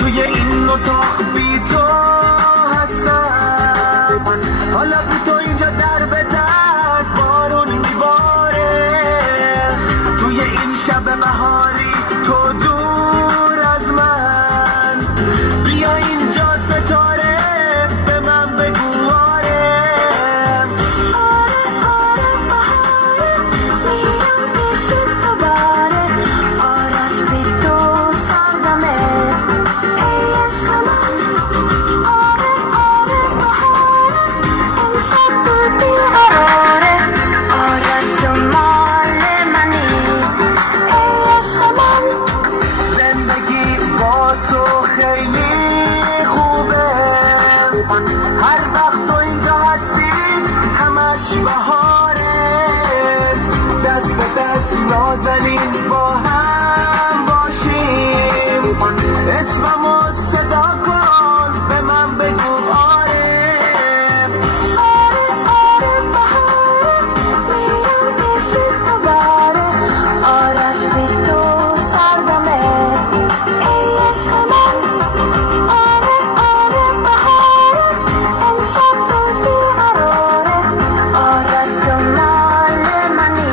توی این اتاق بی تو هستم، حالا بی تو اینجا در به در بارون میباره. توی این شب بهاری تو دور از من، بیا اینجا ستاره به من بگو آره. آره آره بهاره میام پیشت دوباره، آرش بی تو سردمه ای عشق من. آره آره بهاره امشب تو بیقراره، آرش تو مال منی ای عشق من. زندگی با تو خیلی خوبه، هر وقت تو اینجا هستی همش بهاره. دست به دست نازنین با هم باشیم، اسممو صدا کن به من بگو آره. آره آره بهاره میام پیشت دوباره، آرش بی تو سردمه ای عشق من. آره آره بهاره امشب تو بیقراره، آرش تو مال منی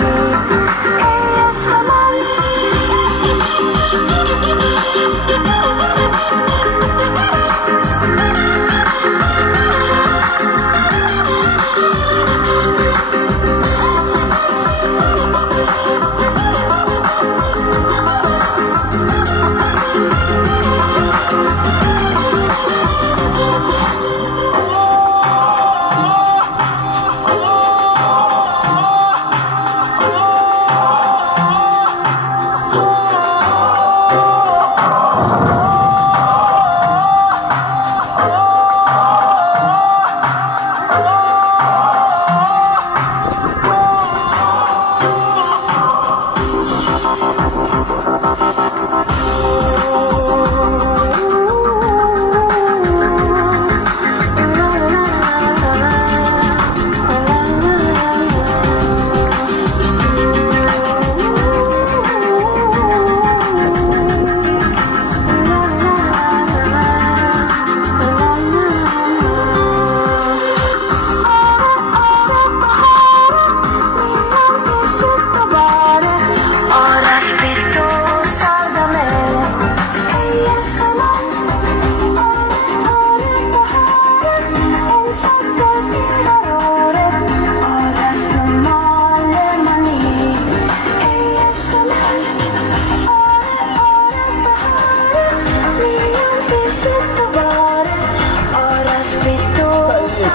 ای عشق من.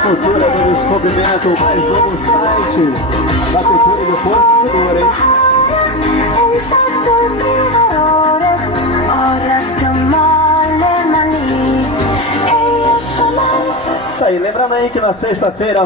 Cultura do Descobrimento, o mais novo site da cultura do Porto Seguro, hein? Tá aí, lembrando aí que na sexta-feira